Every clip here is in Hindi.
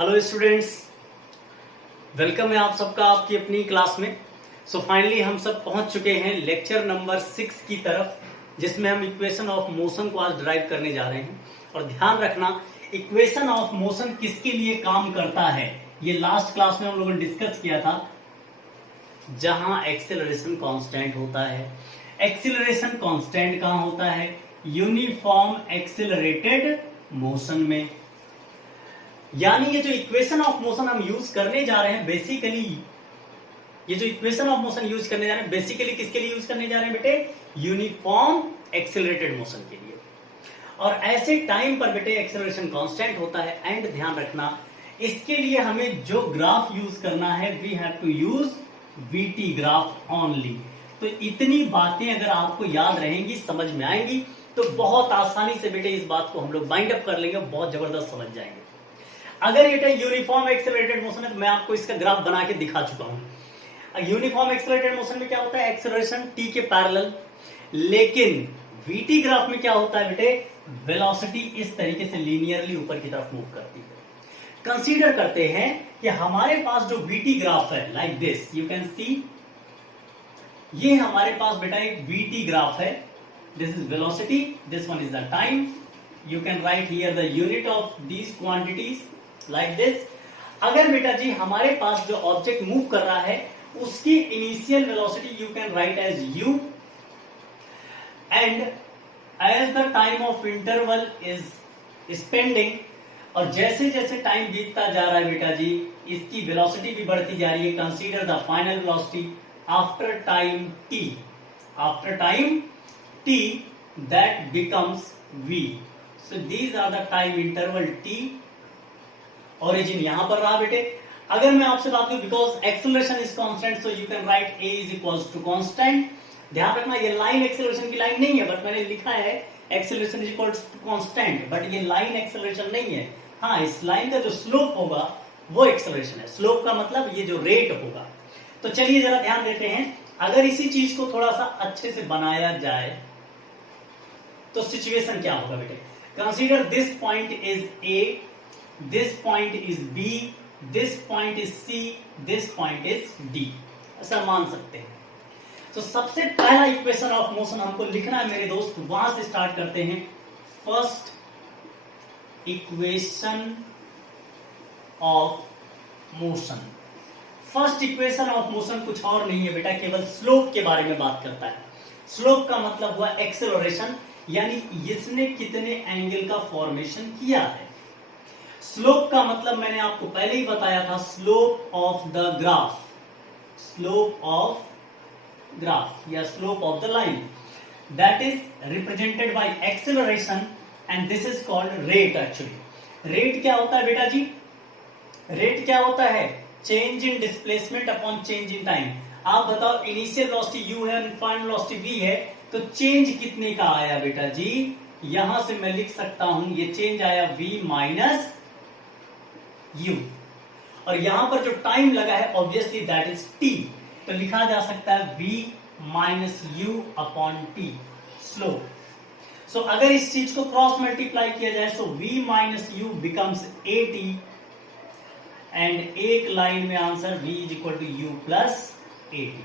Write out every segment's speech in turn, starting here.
हेलो स्टूडेंट्स, वेलकम है आप सबका आपकी अपनी क्लास में। सो फाइनली हम सब पहुंच चुके हैं लेक्चर नंबर 6 की तरफ, जिसमें हम इक्वेशन ऑफ मोशन को आज ड्राइव करने जा रहे हैं। और ध्यान रखना, इक्वेशन ऑफ मोशन किसके लिए काम करता है, ये लास्ट क्लास में हम लोगों ने डिस्कस किया था। जहां एक्सेलरेशन कांस्टेंट होता है, एक्सेलरेशन कांस्टेंट कहां होता है? यूनिफॉर्म एक्सेलरेटेड मोशन में। यानी ये जो इक्वेशन ऑफ मोशन हम यूज करने जा रहे हैं बेसिकली, ये जो इक्वेशन ऑफ मोशन यूज करने जा रहे हैं बेसिकली किसके लिए यूज करने जा रहे हैं बेटे? यूनिफॉर्म एक्सेलरेटेड मोशन के लिए। और ऐसे टाइम पर बेटे एक्सेलरेशन कांस्टेंट होता है। एंड ध्यान रखना, इसके लिए हमें जो ग्राफ यूज करना है, we have to use VT graph only. तो इतनी बातें अगर आपको याद रहेंगी, समझ में आएंगी, तो बहुत आसानी से बेटे इस बात को हम लोग बाइंड अप कर लेंगे, बहुत जबरदस्त समझ जाएंगे। अगर ये यूनिफॉर्म एक्सेलरेटेड मोशन है तो मैं आपको इसका ग्राफ बना के दिखा चुका हूं। यूनिफॉर्म एक्सेलरेटेड मोशन में क्या होता है? एक्सेलरेशन टी के पैरेलल। लेकिन वीटी ग्राफ में क्या होता है बेटे? वेलोसिटी इस तरीके से लीनियरली ऊपर की तरफ मूव करती है। कंसीडर करते हैं कि हमारे पास जो वीटी ग्राफ है, like this you can see, ये हमारे पास बेटा एक वीटी ग्राफ है। This is velocity, this one is the time. You can right here the unit of these quantities like this. अगर बेटा जी हमारे पास जो ऑब्जेक्ट मूव कर रहा है उसकी initial velocity you can write as U, and as the time of interval is spending, और जैसे जैसे टाइम बीतता जा रहा है बेटा जी इसकी वेलोसिटी भी बढ़ती जा रही है। Consider the final velocity after time T, after time T that becomes v। So these are the time interval t। Origin यहां पर रहा बेटे। अगर मैं आपसे बात करूं, because acceleration is constant, so you can write a is equals to constant. ध्यान रखना, ये लाइन एक्सेलरेशन की लाइन नहीं है, बट मैंने लिखा है acceleration is equals to constant, but ये लाइन एक्सेलरेशन नहीं है। हाँ, इस लाइन का जो स्लोप होगा वो एक्सेलरेशन है। स्लोप का मतलब ये जो रेट होगा। तो चलिए जरा ध्यान देते हैं, अगर इसी चीज को थोड़ा सा अच्छे से बनाया जाए तो सिचुएशन क्या होगा बेटे? Consider this point is a, this point is B, this point is C, this point is D, ऐसा मान सकते हैं। तो सबसे पहला इक्वेशन ऑफ मोशन हमको लिखना है मेरे दोस्त, वहां से स्टार्ट करते हैं। First equation of motion, first equation of motion कुछ और नहीं है बेटा, केवल स्लोप के बारे में बात करता है। स्लोप का मतलब हुआ एक्सेलरेशन, यानी इसने कितने एंगल का फॉर्मेशन किया है। स्लोप का मतलब मैंने आपको पहले ही बताया था, slope of the graph, slope of graph या slope of the line, that is represented by acceleration and this is called rate. Actually rate क्या होता है बेटा जी? रेट क्या होता है? Change in displacement upon change in time. आप बताओ, इनिशियल वेलोसिटी u है, फाइनल वेलोसिटी v है, तो चेंज कितने का आया बेटा जी? यहां से मैं लिख सकता हूं ये चेंज आया v माइनस u, और यहां पर जो टाइम लगा है ऑब्वियसली दैट इज t, तो लिखा जा सकता है v minus u upon t, slope. So अगर इस चीज को क्रॉस मल्टीप्लाई किया जाए तो v minus u becomes at, and एक लाइन में answer v is equal to u plus at।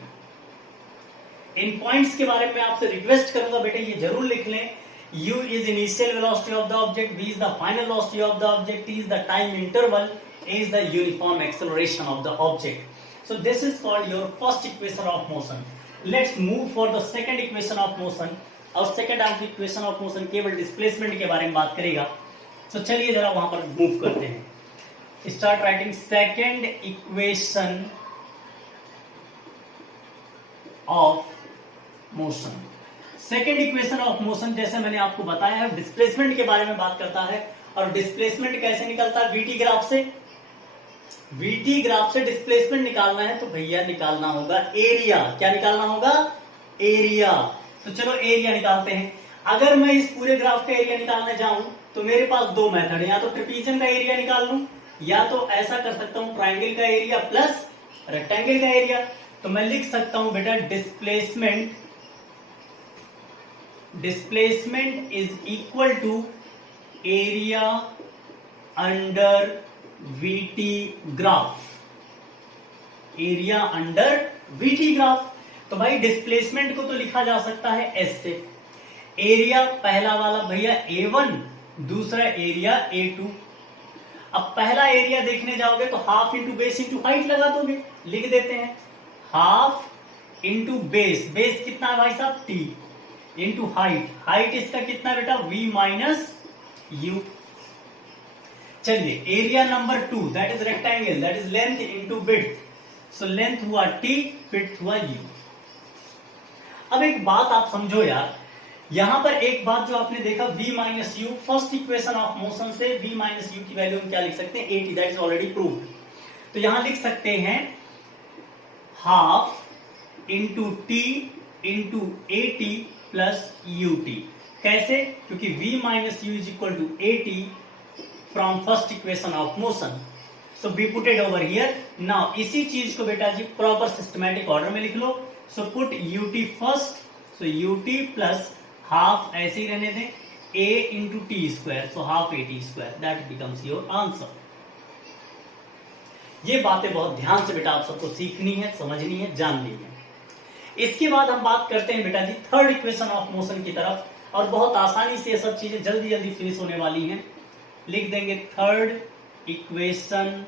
इन पॉइंट्स के बारे में आपसे रिक्वेस्ट करूंगा बेटे ये जरूर लिख लें। u is initial velocity of the object, v is the final velocity of the object, t is the time interval, a is the uniform acceleration of the object. So this is called your first equation of motion. Let's move for the second equation of motion. और second equation of motion केवल displacement के बारे में बात करेगा। So चलिए जरा वहां पर move करते हैं। Start writing second equation of motion. Second equation of motion, जैसे मैंने आपको बताया है, डिस्प्लेसमेंट के बारे में बात करता है। और डिस्प्लेसमेंट कैसे निकलता है? वीटी ग्राफ से। वीटी ग्राफ से डिस्प्लेसमेंट निकालना है तो भैया निकालना होगा एरिया। क्या निकालना होगा? एरिया। तो चलो एरिया निकालते हैं। अगर मैं इस पूरे ग्राफ का एरिया निकालने जाऊं तो मेरे पास दो मेथड है, या तो ट्रेपीजियम का एरिया निकाल लूं, या तो ऐसा कर सकता हूं ट्राइंगल का एरिया प्लस रेक्टेंगल का एरिया। तो मैं लिख सकता हूं बेटा displacement is equal to area under VT graph, area under VT graph. तो भाई डिस्प्लेसमेंट को तो लिखा जा सकता है एस से। एरिया पहला वाला भैया A1, दूसरा एरिया A2। अब पहला एरिया देखने जाओगे तो half into base into height लगा दोगे, लिख देते हैं हाफ इंटू बेस, बेस कितना है भाई साहब T, इंटू हाइट, हाइट इसका कितना बेटा V माइनस U। चलिए area number 2 that is rectangle, that is length into width, so length हुआ T, विड्थ हुआ U। अब एक बात आप समझो यार, यहां पर एक बात जो आपने देखा v minus you, first equation of motion से v माइनस यू की वैल्यू हम क्या लिख सकते हैं 80, दैट इज ऑलरेडी प्रूव्ड। तो यहां लिख सकते हैं half into T into AT plus U T. कैसे? क्योंकि v minus U is equal to AT from first equation of motion, so we put it over here. Now इसी चीज को बेटा जी प्रॉपर सिस्टमैटिक ऑर्डर में लिख लो। सो पुट ut फर्स्ट, सो ut प्लस हाफ ऐसे ही रहने दें a into T square, so half A T square, that becomes your answer. ये बातें बहुत ध्यान से बेटा आप सबको सीखनी है, समझनी है, जाननी है। इसके बाद हम बात करते हैं बेटा जी थर्ड इक्वेशन ऑफ मोशन की तरफ, और बहुत आसानी से ये सब चीजें जल्दी जल्दी फिनिश होने वाली हैं। लिख देंगे थर्ड इक्वेशन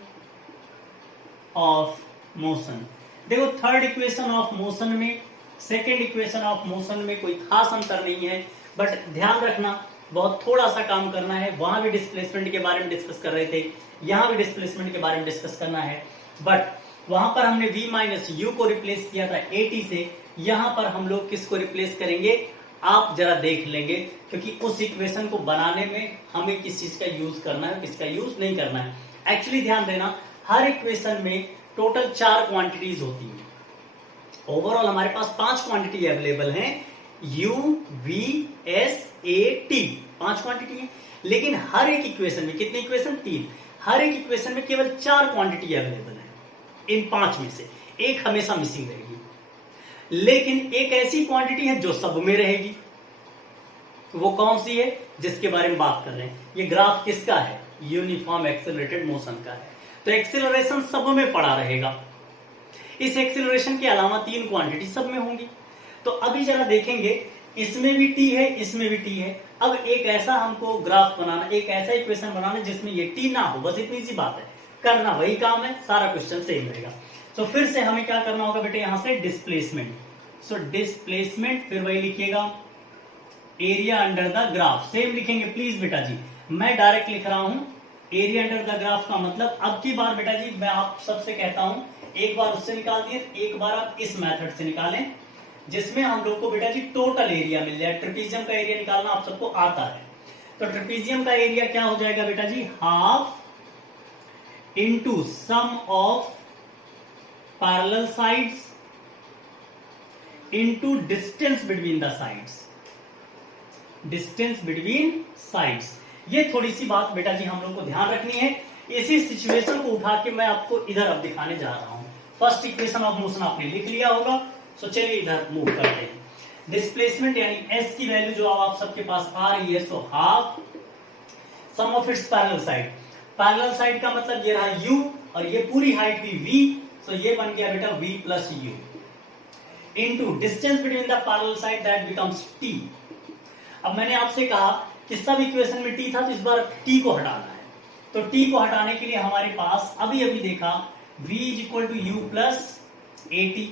ऑफ मोशन। देखो थर्ड इक्वेशन ऑफ मोशन में सेकेंड इक्वेशन ऑफ मोशन में कोई खास अंतर नहीं है, बट ध्यान रखना बहुत थोड़ा सा काम करना है। वहां भी डिस्प्लेसमेंट के बारे में डिस्कस कर रहे थे, यहां भी डिस्प्लेसमेंट के बारे में डिस्कस करना है, बट वहां पर हमने v माइनस यू को रिप्लेस किया था at से, यहां पर हम लोग किसको रिप्लेस करेंगे आप जरा देख लेंगे, क्योंकि उस इक्वेशन को बनाने में हमें किस चीज का यूज करना है, किसका यूज नहीं करना है। एक्चुअली ध्यान देना, हर इक्वेशन में टोटल 4 क्वांटिटीज होती है। ओवरऑल हमारे पास 5 क्वांटिटी अवेलेबल हैं, u, v, s, a, t, 5 quantity है। लेकिन हर एक इक्वेशन में कितनी इक्वेशन 3, हर एक इक्वेशन में केवल 4 क्वांटिटी अवेलेबल है। इन 5 में से एक हमेशा मिसिंग रहेगी, लेकिन एक ऐसी क्वांटिटी है जो सब में रहेगी। वो कौन सी है जिसके बारे में बात कर रहे हैं? ये ग्राफ किसका है? यूनिफॉर्म एक्सेलरेटेड मोशन का है। तो एक्सेलरेशन सब में पड़ा रहेगा। इस एक्सेलरेशन के अलावा 3 क्वांटिटी सब में होंगी। तो अभी जरा देखेंगे, इसमें भी टी है, इसमें भी टी है। अब एक ऐसा हमको ग्राफ बनाना, एक ऐसा इक्वेशन बनाना जिसमें ये टी ना हो, बस इतनी सी बात है। करना वही काम है, सारा क्वेश्चन सेम रहेगा। तो फिर से हमें क्या करना होगा बेटे, यहां से डिस्प्लेसमेंट। सो डिस्प्लेसमेंट फिर वही लिखिएगा, area under the graph same लिखेंगे प्लीज बेटा जी। मैं डायरेक्ट लिख रहा हूं एरिया अंडर द ग्राफ का मतलब, अब की बार बेटा जी मैं आप सबसे कहता हूं, एक बार उससे निकाल दिए, एक बार आप इस मेथड से निकालें, जिसमें हम लोग को बेटा जी टोटल एरिया मिल जाए। ट्रेपीजियम का एरिया निकालना आप सबको आता है, तो ट्रेपीजियम का एरिया क्या हो जाएगा बेटा जी, half into sum of parallel sides into distance between the sides, distance between sides. ये थोड़ी सी बात बेटा जी हम लोग को ध्यान रखनी है। इसी सिचुएशन को उठा के मैं आपको इधर अब दिखाने जा रहा हूं। फर्स्ट इक्वेशन ऑफ मोशन आपने लिख लिया होगा, सो चलिए इधर मूव करते हैं। डिस्प्लेसमेंट यानी s की वैल्यू जो आप सबके पास आ रही है, so half sum of its parallel side. Parallel side का मतलब ये रहा u, और ये पूरी हाइट भी v, सो ये बन गया बेटा v plus u into distance between the parallel side, that becomes t। अब मैंने आपसे कहा कि सब इक्वेशन में t था, तो इस बार t को हटाना है। तो t को हटाने के लिए हमारे पास अभी अभी देखा v is equal to U plus A T,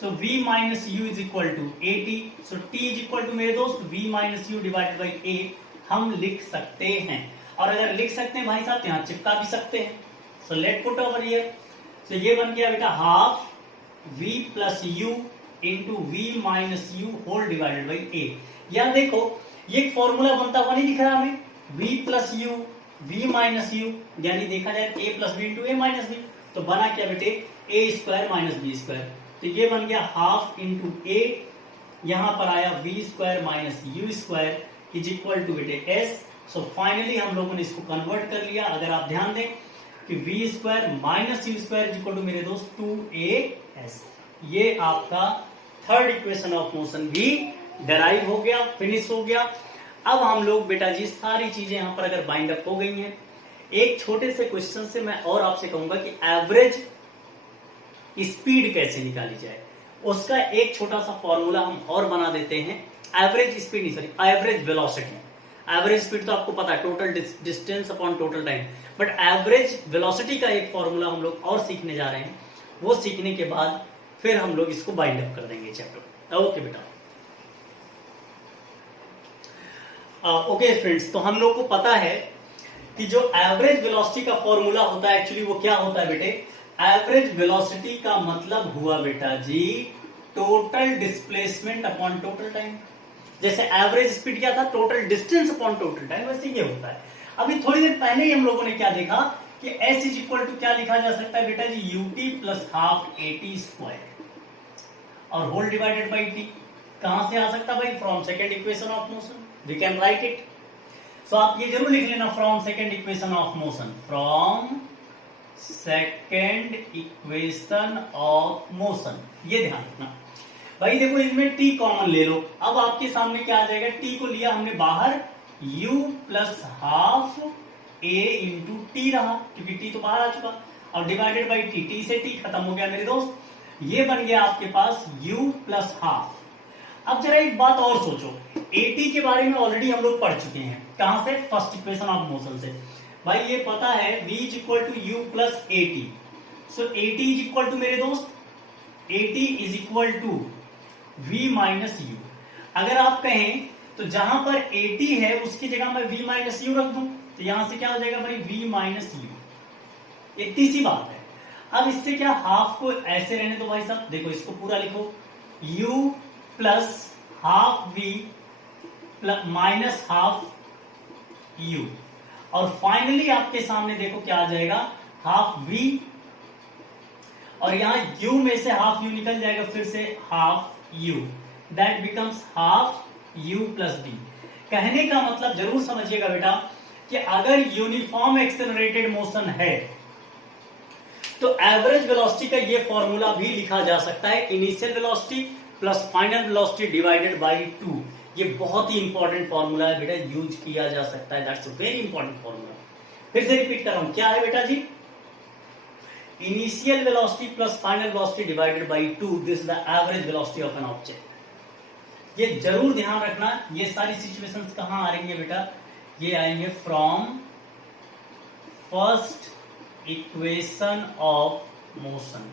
so v minus U is equal to A T, so t is equal to मेरे दोस्त v minus U divided by a हम लिख सकते हैं। और अगर लिख सकते हैं भाई साहब, यहां चिपका भी सकते हैं। So let put over here, so ये बन गया बेटा half v plus U into V minus U whole divided by A. यहां देखो ये एक फॉर्मूला बनता हुआ नहीं दिख रहा हमें, v plus U v minus U, यानी देखा जाए a plus B into A minus B. तो बना क्या बेटे, A square minus B square. तो ये बन गया हाफ इंटू ए, यहां पर आया V square minus U square is equal to बेटे एस। सो फाइनली हम लोगों ने इसको कन्वर्ट कर लिया। अगर आप ध्यान दें कि V square minus U square is equal to मेरे दोस्त 2as। ये आपका थर्ड इक्वेशन ऑफ मोशन भी डेराइव हो गया, फिनिश हो गया। अब हम लोग बेटा जी सारी चीजें यहां पर अगर बाइंड अप हो गई हैं, एक छोटे से क्वेश्चन से मैं और आपसे कहूंगा कि एवरेज स्पीड कैसे निकाली जाए, उसका एक छोटा सा फॉर्मूला हम और बना देते हैं। एवरेज स्पीड नहीं, sorry, average velocity. Average speed तो आपको पता है, total distance upon total time, but average velocity का एक फॉर्मूला हम लोग और सीखने जा रहे हैं। वो सीखने के बाद फिर हम लोग इसको बाइंड अप कर देंगे चैप्टर। ओके बेटा, ओके फ्रेंड्स, तो हम लोग को पता है कि जो एवरेज वेलोसिटी का फॉर्मूला होता है, एक्चुअली वो क्या होता है बेटे? एवरेज वेलोसिटी का मतलब हुआ बेटा जी total displacement upon total time. जैसे एवरेज स्पीड क्या था? Total distance upon total time, वैसे ये होता है। अभी थोड़ी देर पहले ही हम लोगों ने क्या देखा कि S इज इक्वल टू क्या लिखा जा सकता है बेटा जी? UT plus half AT square और होल डिवाइडेड बाई T। कहां से आ सकता भाई? From second equation of motion, we can write it. So आप ये जरूर लिख लेना, from second equation of motion, from second equation of motion, ये ध्यान रखना भाई। देखो इसमें T कॉमन ले लो, अब आपके सामने क्या आ जाएगा? T को लिया हमने बाहर, U plus half A into T रहा, क्योंकि T तो बाहर आ चुका, और डिवाइडेड बाई T, T से T खत्म हो गया मेरे दोस्त, ये बन गया आपके पास U प्लस हाफ। अब जरा एक बात और सोचो, AT के बारे में ऑलरेडी हम लोग पढ़ चुके हैं, कहां से? फर्स्ट इक्वेशन ऑफ मोशन से। भाई ये पता है V is equal to U plus AT। So AT is equal to मेरे दोस्त, AT is equal to V minus U। अगर आप कहें तो जहां पर AT है उसकी जगह मैं V माइनस U रख दूं, तो यहां से क्या हो जाएगा भाई? V minus U। इतनी सी बात है। अब इससे क्या, हाफ को ऐसे रहने दो भाई साहब, देखो इसको पूरा लिखो, U plus half V plus minus half U, और फाइनली आपके सामने देखो क्या आ जाएगा? हाफ V, और यहां U में से हाफ U निकल जाएगा, फिर से half U, that becomes half U plus V। कहने का मतलब जरूर समझिएगा बेटा कि अगर यूनिफॉर्म एक्सेलरेटेड मोशन है तो एवरेज वेलोसिटी का ये फॉर्मूला भी लिखा जा सकता है, initial velocity plus final velocity divided by 2। ये बहुत ही इंपॉर्टेंट फॉर्मूला है बेटा, यूज किया जा सकता है, that's a very important formula. फिर से रिपीट कर रहा हूं, क्या है बेटा जी? Initial velocity plus final velocity divided by 2, this is the average velocity of an object. ये जरूर ध्यान रखना, ये सारी सिचुएशंस कहां आ रही है बेटा? ये आएंगे from first equation of motion.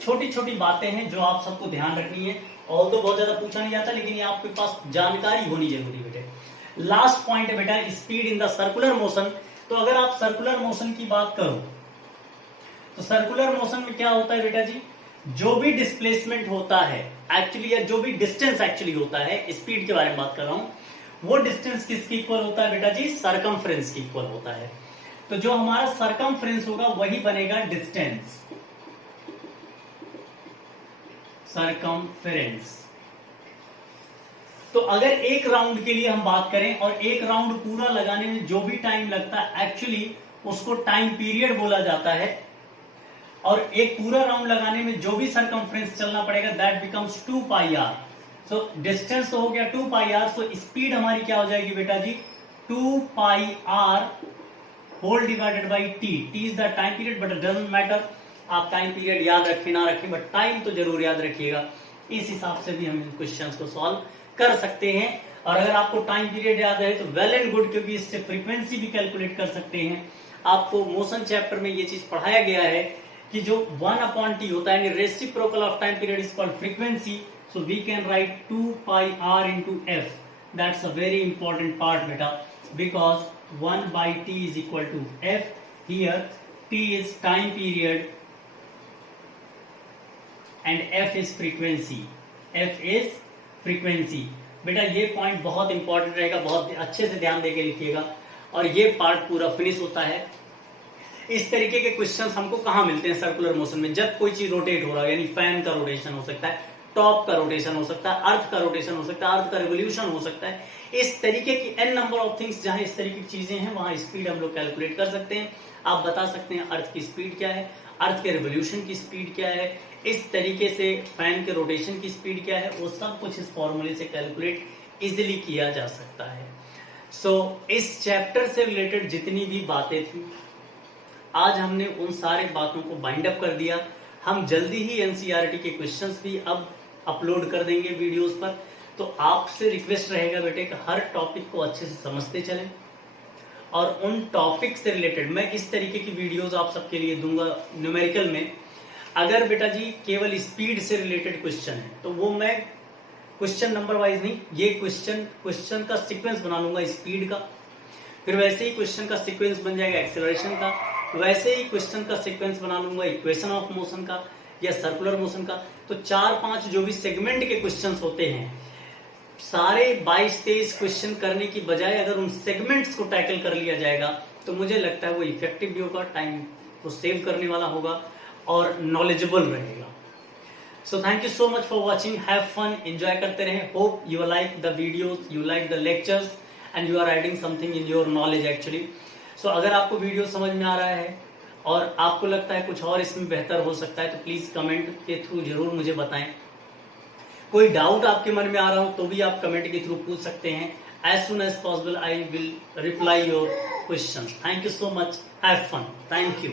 छोटी छोटी बातें हैं जो आप सबको ध्यान रखनी है, और तो बहुत ज्यादा पूछा नहीं जाता, लेकिन ये आपके पास जानकारी होनी जरूरी बेटे। लास्ट पॉइंट है बेटा, speed in the circular motion. तो अगर आप सर्कुलर मोशन की बात करो तो सर्कुलर मोशन में क्या होता है बेटा जी? जो भी डिस्प्लेसमेंट होता है एक्चुअली, या जो भी डिस्टेंस एक्चुअली होता है, स्पीड के बारे में बात कर रहा हूं, वो डिस्टेंस किसके इक्वल होता है बेटा जी? सरकमफ्रेंस के इक्वल होता है। तो जो हमारा सरकमफ्रेंस होगा वही बनेगा डिस्टेंस, सरकमफ्रेंस। तो अगर एक राउंड के लिए हम बात करें और एक राउंड पूरा लगाने में जो भी टाइम लगता है एक्चुअली उसको टाइम पीरियड बोला जाता है, और एक पूरा राउंड लगाने में जो भी सरकमफ्रेंस चलना पड़ेगा that becomes 2 pi R. So distance तो हो गया 2 पाई आर, सो स्पीड हमारी क्या हो जाएगी बेटा जी? 2 pi R whole divided by T. T is the time period, but doesn't matter, आप टाइम पीरियड याद रखें ना रखें, बट टाइम तो जरूर याद रखिएगा। इस हिसाब से भी हम इन क्वेश्चंस को सॉल्व कर सकते हैं। और अगर आपको टाइम पीरियड याद है तो वेल एंड गुड, क्योंकि इससे फ्रीक्वेंसी भी कैलकुलेट कर सकते हैं। आपको मोशन चैप्टर में ये चीज पढ़ाया गया है कि जो 1/t होता है, reciprocal of time period is called frequency. So we can write 2 pi R into F. That's a very important part बेटा, because 1/t is equal to f. Here t is time period and f is frequency. f is frequency. बेटा ये पॉइंट बहुत इंपॉर्टेंट रहेगा, बहुत अच्छे से ध्यान देके लिखिएगा, और ये पार्ट पूरा फिनिश होता है। इस तरीके के क्वेश्चंस हमको कहाँ मिलते हैं सर्कुलर मोशन में? जब कोई चीज रोटेट हो रहा है, यानी फैन का रोटेशन हो सकता है, टॉप का रोटेशन हो सकता है, अर्थ का रोटेशन हो सकता है, अर्थ का रिवोल्यूशन हो सकता है। इस तरीके की n नंबर ऑफ थिंग्स जहां इस तरीके की चीजें हैं वहां स्पीड हम लोग कैलकुलेट कर सकते हैं। आप बता सकते हैं अर्थ की स्पीड क्या है, अर्थ के रिवोल्यूशन की स्पीड क्या है, इस तरीके से फैन के रोटेशन की स्पीड क्या है, वो सब कुछ इस फॉर्मूले से कैलकुलेट इजिली किया जा सकता है। इस चैप्टर से रिलेटेड जितनी भी बातें थी आज हमने उन सारे बातों को बाइंड अप कर दिया। हम जल्दी ही एनसीईआरटी के क्वेश्चंस भी अब अपलोड कर देंगे वीडियोस पर। तो आपसे रिक्वेस्ट रहेगा बेटे कि हर टॉपिक को अच्छे से समझते चलें और उन टॉपिक से रिलेटेड मैं इस तरीके की वीडियोस आप सबके लिए दूंगा न्यूमेरिकल में। अगर बेटा जी केवल स्पीड से रिलेटेड क्वेश्चन है तो वो मैं क्वेश्चन नंबर वाइज नहीं, ये क्वेश्चन का सीक्वेंस बना लूंगा स्पीड का, फिर वैसे ही क्वेश्चन का सीक्वेंस बन जाएगा एक्सेलरेशन का, वैसे ही क्वेश्चन का सीक्वेंस बना लूंगा इक्वेशन ऑफ मोशन का या सर्कुलर मोशन का। तो 4-5 जो भी सेगमेंट के क्वेश्चंस होते हैं, सारे 22-23 क्वेश्चन करने की बजाय अगर उन सेगमेंट्स को टैकल कर लिया जाएगा तो मुझे लगता है वो इफेक्टिव भी होगा, टाइम को सेव करने वाला होगा और नॉलेजेबल रहेगा। So thank you so much for watching, have fun, enjoy करते रहें। Hope you like the videos, you like the lectures and you are adding something in your knowledge actually. So अगर आपको वीडियो समझ में आ रहा है और आपको लगता है कुछ और इसमें बेहतर हो सकता है तो प्लीज कमेंट के थ्रू जरूर मुझे बताएं। कोई डाउट आपके मन में आ रहा हो तो भी आप कमेंट के थ्रू पूछ सकते हैं। As soon as possible I will reply your questions. Thank you so much, have fun, thank you.